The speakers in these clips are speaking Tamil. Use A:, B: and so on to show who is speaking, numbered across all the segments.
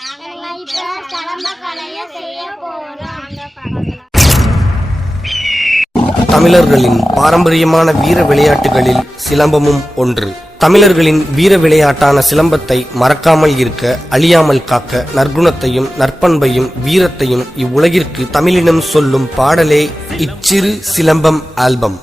A: நாங்க இப்ப சிலம்ப கலைய செய்ய போறோம்
B: தமிழர்களின் பாரம்பரியமான வீர விளையாட்டுகளில் சிலம்பமும் ஒன்று. தமிழர்களின் வீர விளையாட்டான சிலம்பத்தை மறக்காமல் இருக்க அழியாமல் காக்க நற்குணத்தையும் நற்பண்பையும் வீரத்தையும் இவ்வுலகிற்கு தமிழினம் சொல்லும் பாடலே இச்சிறு சிலம்பம் ஆல்பம்.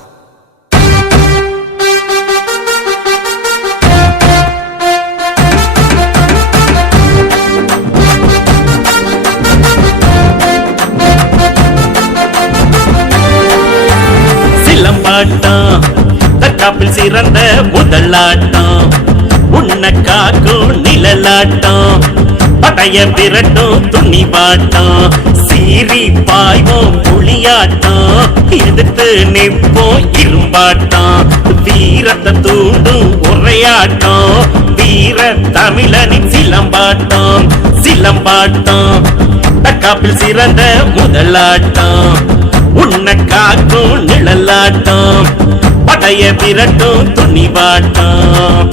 C: சிலம்பாட்டம் தற்காப்பில் சிறந்த முதலாட்டம் உன்னை காக்கும் நிழலாட்டம். படைய விரட்டும் துணிவாட்டம் சீறி பாய்வோம் புளியாட்டம் எதிர்த்து நிற்போம் இரும்பாட்டம். வீரத்தை தூண்டும் உரையாட்டம். வீர தமிழனின் சிலம்பாட்டம். சிலம்பாட்டம். தற்காப்பில் சிறந்த முதலாட்டம் உன்னை காக்கும் நிழலாட்டம் படைய விரட்டும் துணிவாட்டம்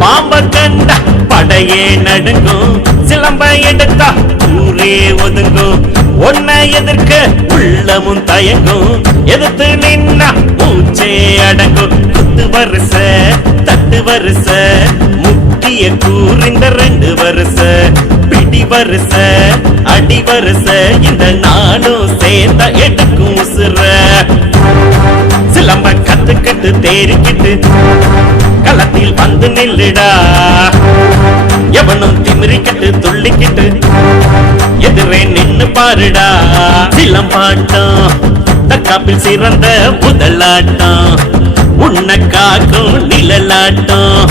C: பாம்ப படையே நடுங்கும். சிலம்ப எடுத்தா ஊரே ஒதுங்கும். உன்னை எதிர்க்க உள்ளமும் தயங்கும். எதிர்த்து நின்னா பூச்சே வருஷ தட்டு வருஷ முக்கிய கூறிந்த ரெண்டு வருஷ பிடி வருஷ அடி வருஷ இந்த நானும் சேர்ந்த எடுக்கும் உசுர. சிலம்ப கத்துக்கிட்டு தேறிக்கிட்டு களத்தில் வந்து நில்லுடா. எவனும் திமிரிக்கிட்டு துள்ளிக்கிட்டு எதிரே நின்னு பாருடா. சிலம்பாட்டம் தக்காப்பில் சிறந்த முதலாட்டம் உன்னை காக்கும் நிழலாட்டம்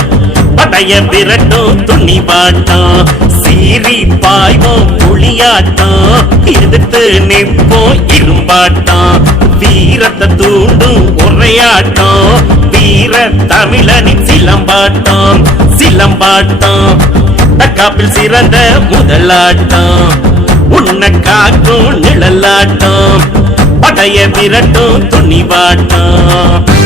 C: படைய விரட்டும் துணிவாட்டம் சீறி பாய்வோம் புளியாட்டம் எதிர்த்து நிற்போம் இரும்பாட்டம். வீரத்தை தூண்டும் உரையாட்டம் வீர தமிழனின் சிலம்பாட்டம் சிலம்பாட்டம். தக்காப்பில் சிறந்த முதலாட்டம். உன்னை காக்கும் நிழலாட்டம் படைய விரட்டும் துணிவாட்டம்